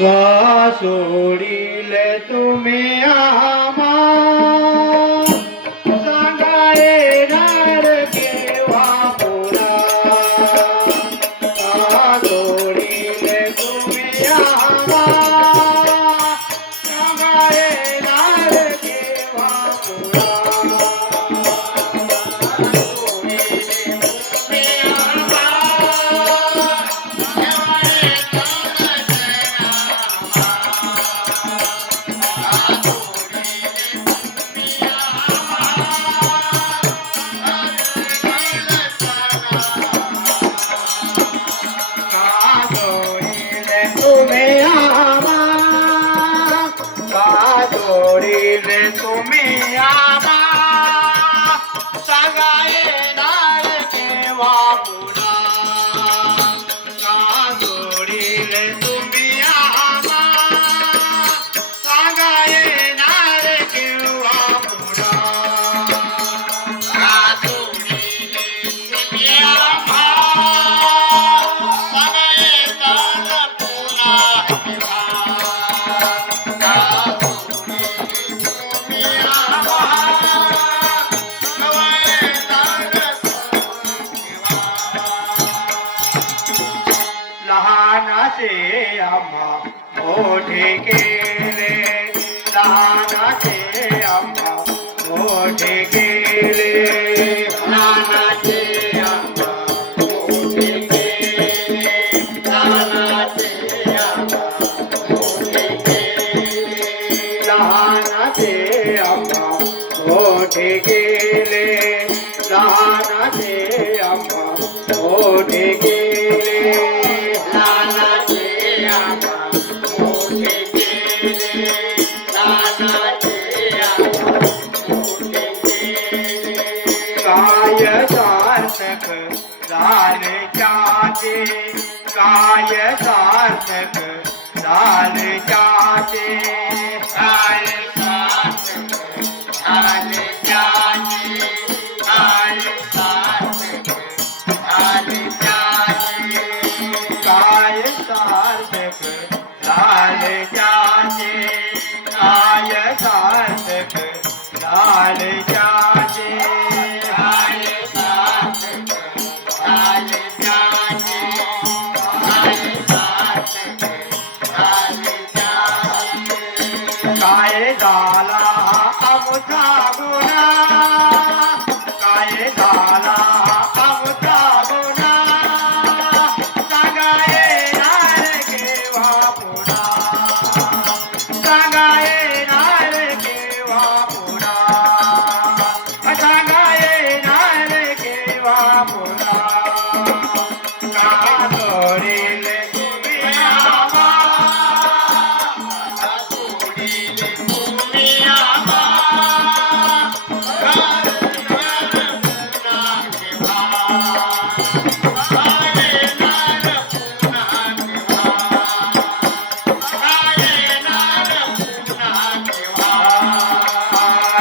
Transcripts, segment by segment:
वा सोडिले तुम्ही आम्हा सांगा येणार केव्हा पुन्हा वा सोडिले तुम्ही आम्हा सांगा येणार केव्हा पुन्हा तुम्ही आम्हा सांगा येणार केव्हा पुन्हा का सोडिले तुम्ही आम्हा सांगा येणार केव्हा पुन्हा का सोडिले तुम्ही आम्हा सांगा येणार पुन्हा लहानाचे आम्हा मोठे केले लहानाचे आम्हा मोठे केले लहानाचे आम्हा मोठे केले लहानाचे आम्हा मोठे केले लहानाचे आम्हा मोठे केले लहानाचे आम्हा मोठे केले काय सार्थक झाले त्याचे काय सार्थक झाले त्याचे काय सार्थक झाले त्याचे काय सार्थक झाले त्याचे काय सार्थक झाले त्याचे काय सार्थक झाले त्याचे काय झाला आमचा गुन्हा काय झाला आमचा गुन्हा सांगा येणार केव्हा पुन्हा सांगा येणार केव्हा पुन्हा सांगा येणार केव्हा पुन्हा का सोडिले तुम्ही आम्हा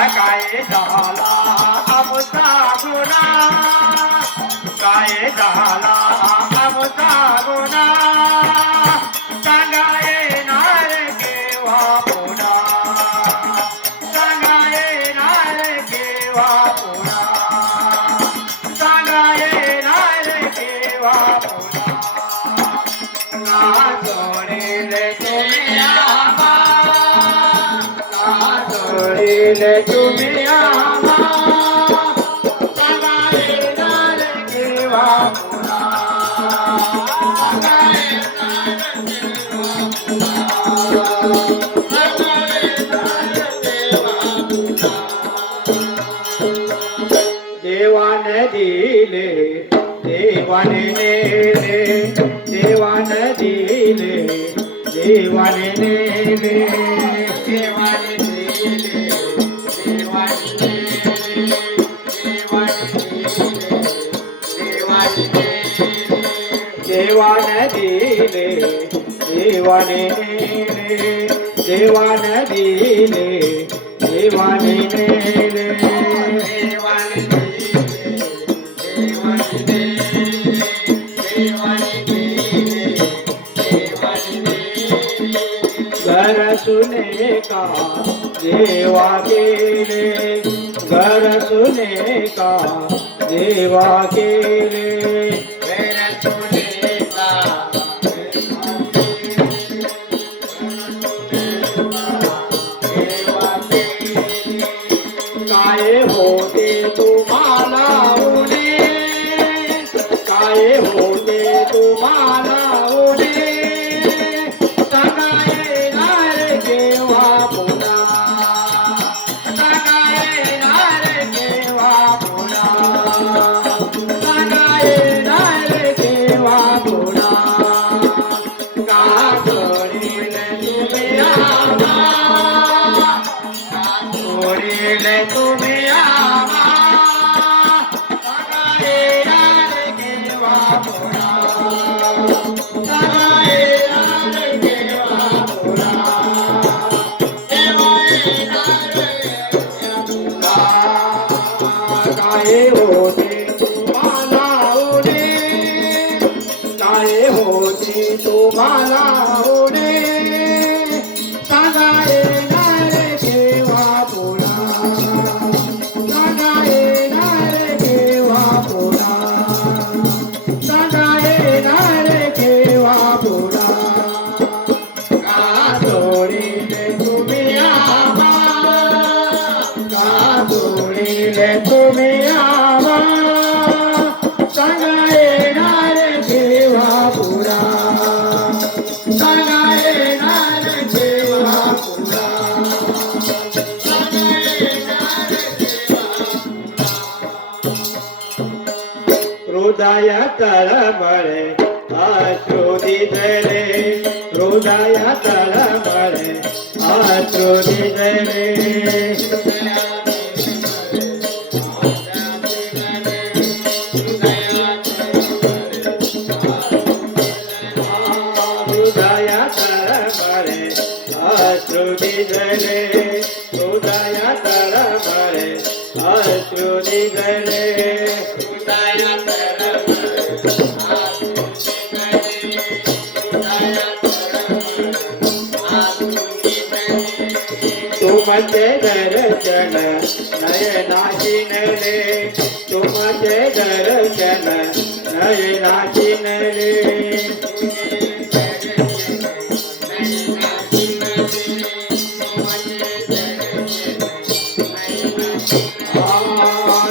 काय झाला आमचा गुन्हा काय झाला आमचा गुन्हा सांगा येणार केव्हा पुन्हा सांगा येणार केव्हा पुन्हा सांगा येणार केव्हा पुन्हा सोडिले तुम्ही आम्हा सोडिले तुम्ही आम्हा सांगा येणार केव्हा पुन्हा सांगा येणार केव्हा देवाने दिले देवाने नेले देवाने दिले देवाने नेले देवाने दिले देवाने नेले देवाने दिले देवाने नेले देवाने दिले देवाने नेले देवाने दिले देवाने घर सुने का देवा केले घर सुने का देवा केले घर सुने का काय होते तुम्हाला उणे काय होते तुम्हाला उणे सांगा येणार केव्हा पुन्हा सांगा येणार केव्हा पुन्हा सांगा येणार केव्हा पुन्हा का करील तुम्ही आम्हा सोडीले तुम्ही आम्हा सांगा येणार केव्हा पुन्हा सांगा येणार केव्हा पुन्हा केव्हा येणार पुन्हा काय होते तुम्हाला उणे काय होते तुम्हाला उणे सांगा येणार केव्हा पुन्हा सांगा येणार केव्हा पुन्हा सांगा येणार केव्हा पुन्हा का सोडीले तुम्ही आम्हा का सोडीले तुम्ही आम्हा सांगा येणार केव्हा पुन्हा सांगा येणार केव्हा पुन्हा हृदय तळमळे अश्रू दिसले हृदय तळमळे अश्रू दिसले हृदय तळमळे अश्रू दिसले हृदय तळमळे अश्रू दिसले तुमचे दर्शन नयनाशिनले तुमचे दर्शन नयनाशिनले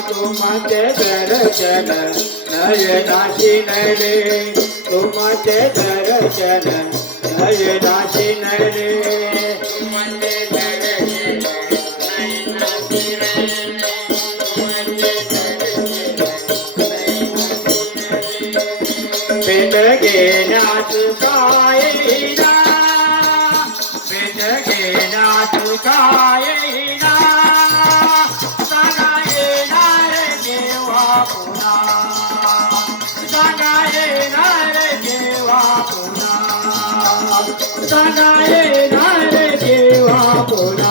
तुमचे दर्शन नयनाशिनले तुमचे दर्शन नयनाशिनले पेट घेण्यास काय येईना पेट घेण्यास काय येईना सांगा येणार केव्हा पुन्हा सांगा येणार केव्हा पुन्हा सांगा येणार केव्हा पुन्हा